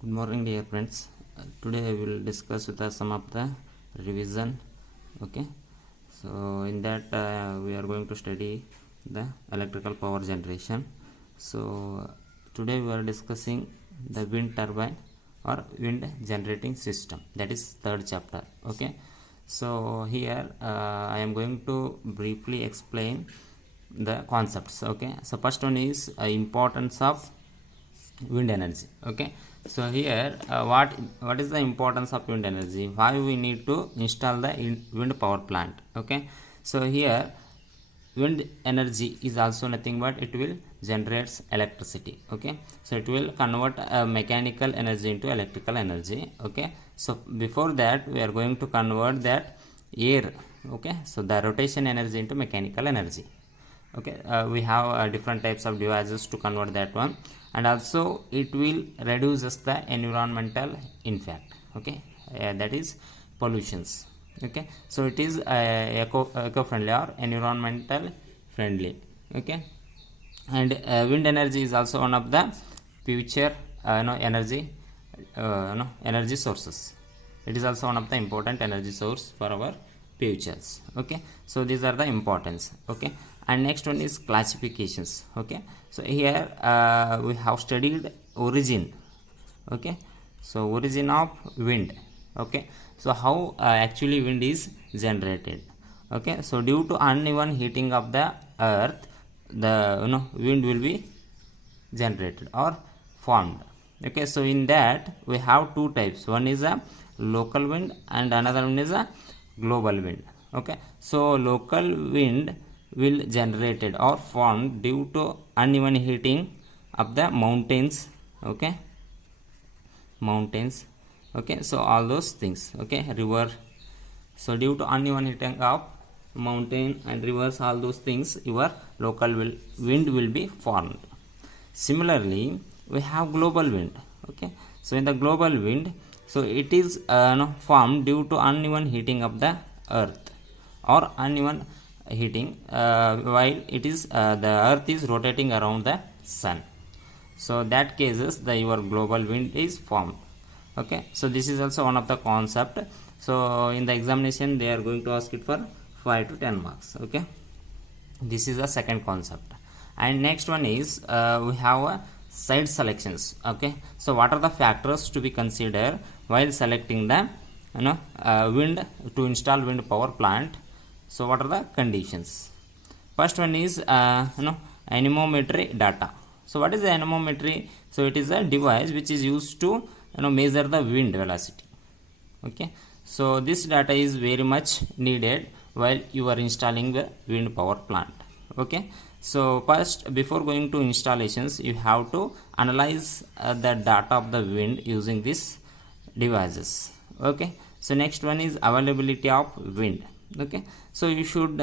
Good morning, dear friends. Today I will discuss with us some of the revision. Okay, so in that we are going to study the electrical power generation. So today we are discussing the wind turbine or wind generating system, that is third chapter. Okay, so here I am going to briefly explain the concepts. Okay, so first one is importance of wind energy. Okay, so here what is the importance of wind energy, why we need to install the wind power plant. Okay, so here wind energy is also nothing but it will generates electricity. Okay, so it will convert mechanical energy into electrical energy. Okay, so before that we are going to convert that air. Okay, so the rotation energy into mechanical energy. Okay, we have different types of devices to convert that one, and also it will reduces the environmental impact. Okay, that is pollutions. Okay, so it is eco-friendly or environmental friendly. Okay, and wind energy is also one of the future energy sources. It is also one of the important energy source for our futures. Okay, so these are the importance. Okay, and next one is classifications. Okay, so here we have studied origin. Okay, so origin of wind. Okay, so how actually wind is generated. Okay, so due to uneven heating of the earth, the wind will be generated or formed. Okay, so in that we have two types, one is a local wind and another one is a global wind. Okay, so local wind will generated or formed due to uneven heating of the mountains. Okay, mountains. Okay, so all those things. Okay, river. So due to uneven heating of mountain and rivers, all those things, your local wind will be formed. Similarly, we have global wind. Okay, so in the global wind, so it is formed due to uneven heating of the earth or uneven heating while it is the earth is rotating around the sun. So that cases the your global wind is formed. Okay, so this is also one of the concept. So in the examination they are going to ask it for 5 to 10 marks. Okay, this is the second concept. And next one is we have site selections. Okay, so what are the factors to be considered while selecting the wind to install wind power plant? So what are the conditions? First one is anemometry data. So what is the anemometry? So it is a device which is used to measure the wind velocity. Okay, so this data is very much needed while you are installing the wind power plant. Okay, so first before going to installations you have to analyze the data of the wind using these devices. Okay, so next one is availability of wind. Okay, so you should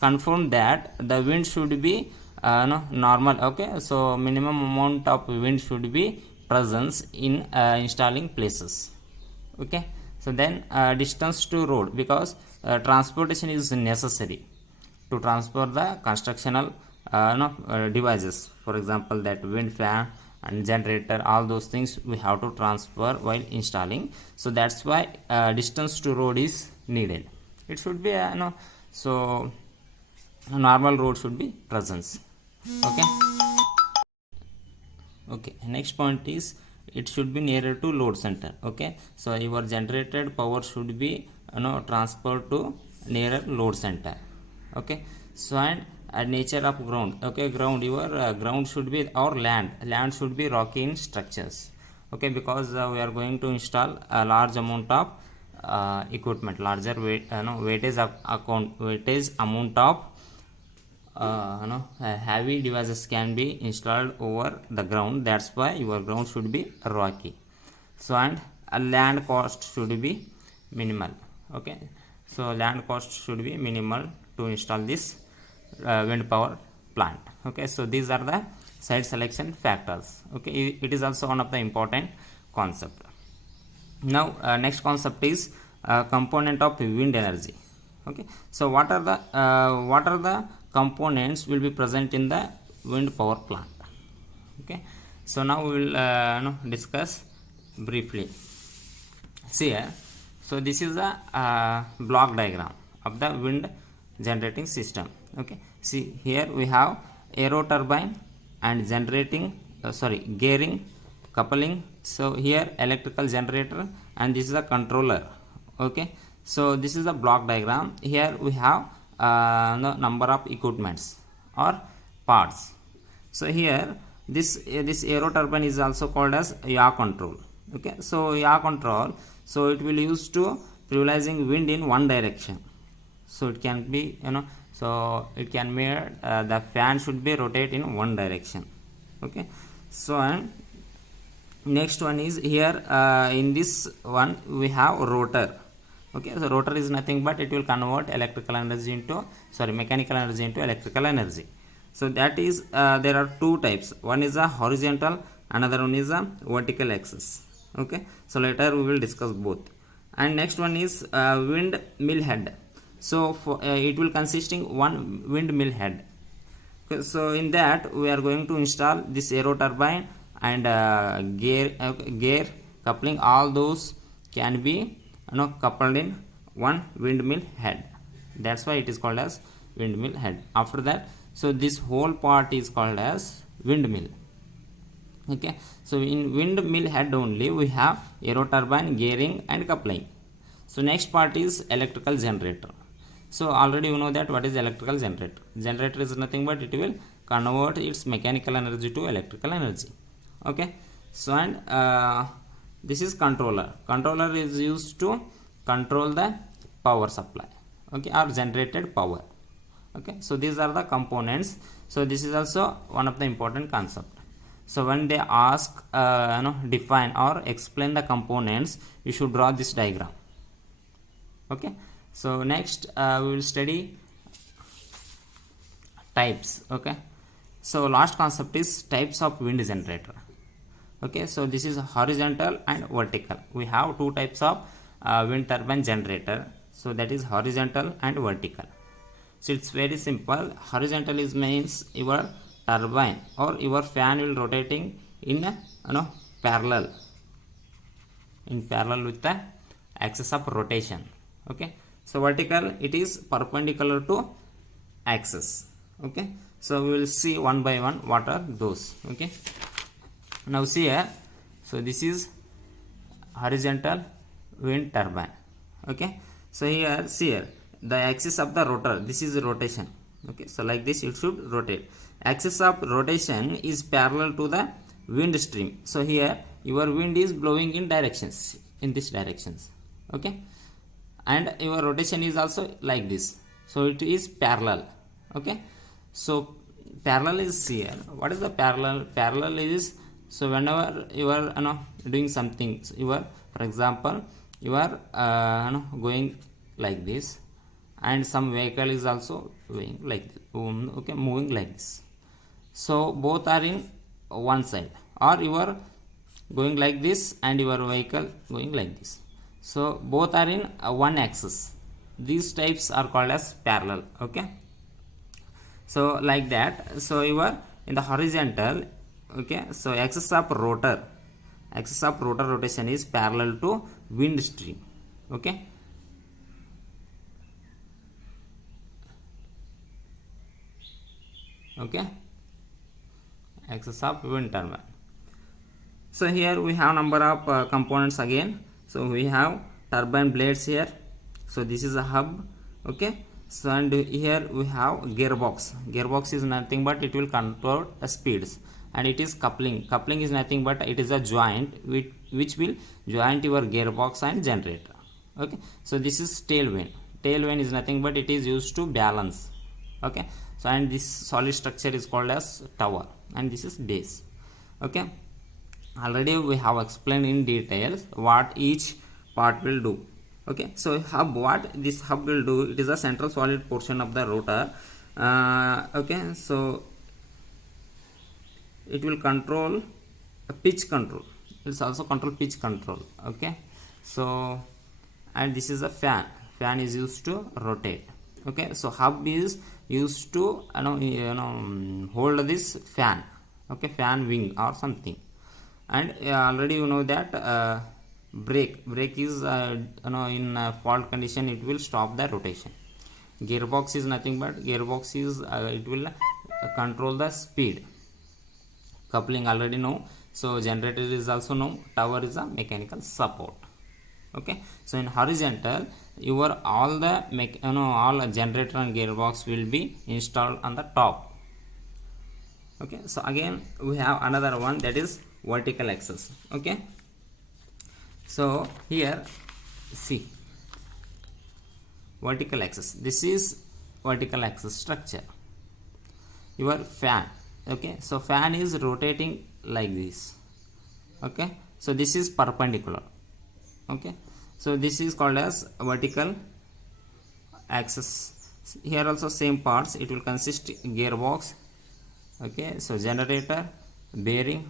confirm that the wind should be normal. Okay, so minimum amount of wind should be presence in installing places. Okay, so then distance to road, because transportation is necessary to transfer the constructional devices. For example, that wind fan and generator, all those things we have to transfer while installing. So that's why distance to road is needed. It should be so a normal road should be presence. Okay, okay, next point is it should be nearer to load center. Okay, so your generated power should be transferred to nearer load center. Okay, so and nature of ground. Okay, ground, your ground should be, or land should be rocky in structures. Okay, because we are going to install a large amount of equipment, larger weight weightage amount of heavy devices can be installed over the ground. That's why your ground should be rocky. So and a land cost should be minimal. Okay, so land cost should be minimal to install this wind power plant. Okay, so these are the site selection factors. Okay, it is also one of the important concept. Now next concept is component of wind energy. Okay, so what are the components will be present in the wind power plant? Okay, So now we will discuss briefly. See here, so this is a block diagram of the wind generating system. Okay, see here we have aero turbine and generating gearing, coupling. So here electrical generator, and this is a controller. Okay, so this is a block diagram. Here we have the number of equipments or parts. So here this aero turbine is also called as yaw control. Okay, so yaw control, so it will use to privileging wind in one direction. So it can be, so it can be the fan should be rotate in one direction. Okay, so and next one is here, in this one we have rotor. Okay, so rotor is nothing but it will convert electrical energy into mechanical energy into electrical energy. So that is there are two types. One is a horizontal, another one is a vertical axis. Okay, so later we will discuss both. And next one is windmill head. So for, it will consisting one windmill head. Okay, so in that we are going to install this aero turbine and gear coupling. All those can be coupled in one windmill head. That's why it is called as windmill head. After that, so this whole part is called as windmill. Okay, so in windmill head only we have aero turbine, gearing and coupling. So next part is electrical generator. So already you know that what is electrical generator. Generator is nothing but it will convert its mechanical energy to electrical energy. Okay, so and this is controller. Controller is used to control the power supply, okay, or generated power. Okay, so these are the components. So this is also one of the important concept. So when they ask define or explain the components, you should draw this diagram. Okay, so next we will study types. Okay, so last concept is types of wind generator. Okay, so this is horizontal and vertical. We have two types of wind turbine generator. So that is horizontal and vertical. So it's very simple. Horizontal is means your turbine or your fan will rotating in parallel with the axis of rotation. Okay, so vertical, it is perpendicular to axis. Okay, so we will see one by one what are those. Okay, now see here, so this is horizontal wind turbine. Okay, so here see here the axis of the rotor, this is rotation. Okay, so like this it should rotate. Axis of rotation is parallel to the wind stream. So here your wind is blowing in directions, in this directions. Okay, and your rotation is also like this, so it is parallel. Okay, so parallel is here. What is the parallel? Parallel is, so whenever you are doing something, so you are, for example, you are going like this, and some vehicle is also going like this, okay, moving like this. So both are in one side, or you are going like this and your vehicle going like this. So both are in one axis. These types are called as parallel. Okay, so like that. So you are in the horizontal. Okay, so axis of rotor rotation is parallel to wind stream. Okay, axis of wind turbine. So here we have number of components again. So we have turbine blades here. So this is a hub. Okay, so and here we have gearbox. Gearbox is nothing but it will control speeds, and it is coupling. Coupling is nothing but it is a joint which will joint your gearbox and generator. Okay, so this is tailwind. Tailwind is nothing but it is used to balance. Okay, so and this solid structure is called as tower, and this is base. Okay, already we have explained in details what each part will do. Okay, so hub, what this hub will do, it is a central solid portion of the rotor. Okay, so it will control pitch control. It will also control pitch control. Okay, so and this is a fan. Fan is used to rotate. Okay, so hub is used to hold this fan. Okay, fan wing or something. And already you know that brake is in fault condition it will stop the rotation. Gearbox is nothing but gearbox is it will control the speed. Coupling already know. So generator is also know. Tower is a mechanical support. Okay, so in horizontal your all the all generator and gearbox will be installed on the top. Okay, so again we have another one, that is vertical axis. Okay, so here see vertical axis, this is vertical axis structure. Your fan, okay, so fan is rotating like this. Okay, so this is perpendicular. Okay, so this is called as vertical axis. Here also same parts, it will consist gearbox. Okay, so generator, bearing,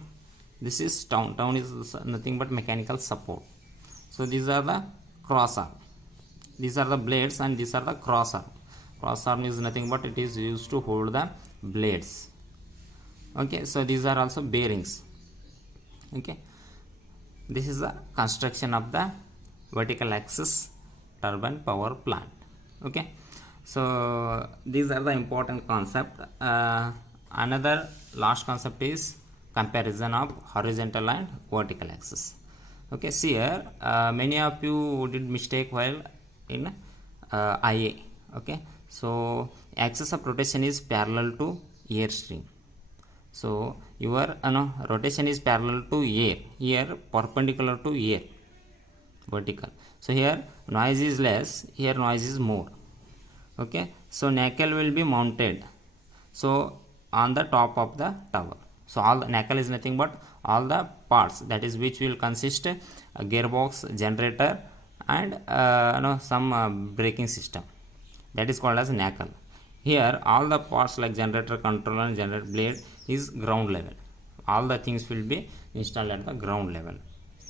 this is town is nothing but mechanical support. So these are the cross arm, these are the blades, and these are the cross arm. Cross arm is nothing but it is used to hold the blades. Okay, so these are also bearings. Okay, this is the construction of the vertical axis turbine power plant. Okay, so these are the important concept. Another last concept is comparison of horizontal and vertical axis. Okay, see here many of you did mistake while in IA. Okay, so axis of rotation is parallel to airstream. So your rotation is parallel to air, here perpendicular to air, vertical. So here noise is less, here noise is more. Okay, so nacelle will be mounted so on the top of the tower. So all the nacelle is nothing but all the parts, that is which will consist a gearbox, generator, and some braking system, that is called as nacelle. Here all the parts like generator, controller, and generator blade is ground level. All the things will be installed at the ground level.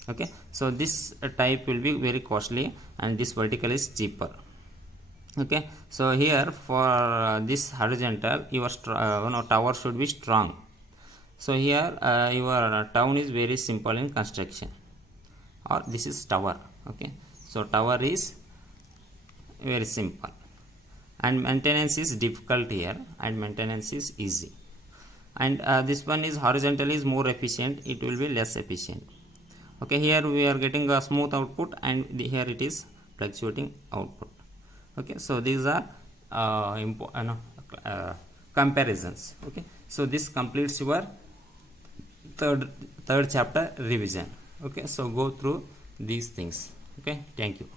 Okay, so this type will be very costly and this vertical is cheaper. Okay, so here for this horizontal your tower should be strong. So here your town is very simple in construction, or this is tower. Okay, so tower is very simple and maintenance is difficult here and maintenance is easy. And this one is horizontal is more efficient, it will be less efficient. Okay, here we are getting a smooth output and here it is fluctuating output. Okay, so these are comparisons. Okay, so this completes your third chapter revision. Okay, so go through these things. Okay, thank you.